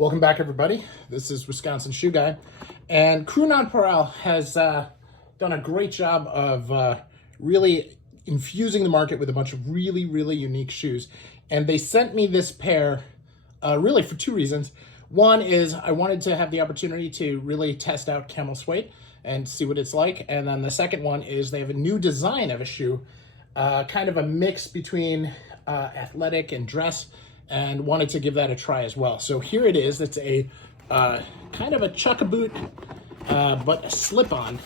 Welcome back, everybody. This is Wisconsin Shoe Guy, and Cru Nonpareil has done a great job of really infusing the market with a bunch of really unique shoes. And they sent me this pair really for two reasons. One is I wanted to have the opportunity to really test out camel Suede and see what it's like. And then the second one is they have a new design of a shoe, kind of a mix between athletic and dress, and wanted to give that a try as well. So here it is. It's a kind of a Chukka boot, but a slip-on,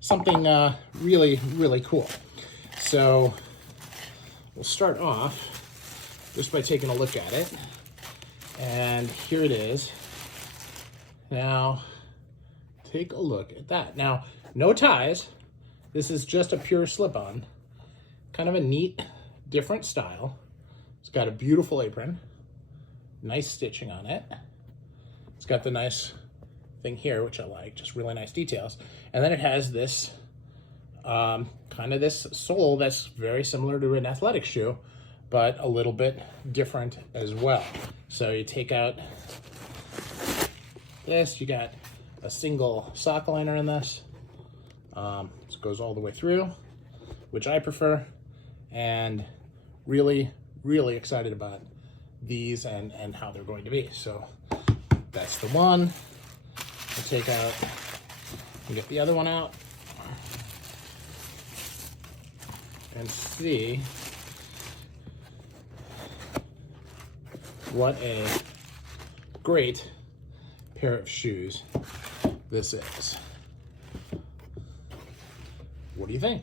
something really cool. So we'll start off just by taking a look at it. And here it is. Now, take a look at that. Now, no ties. This is just a pure slip-on. Kind of a neat, different style. It's got a beautiful apron, nice stitching on it. It's got the nice thing here, which I like, just really nice details. And then it has this kind of this sole that's very similar to an athletic shoe, but a little bit different as well. So you take out this, you got a single sock liner in this. This goes all the way through, which I prefer, and really excited about these and how they're going to be. So that's the one. We'll take out and get the other one out and see what a great pair of shoes this is. What do you think?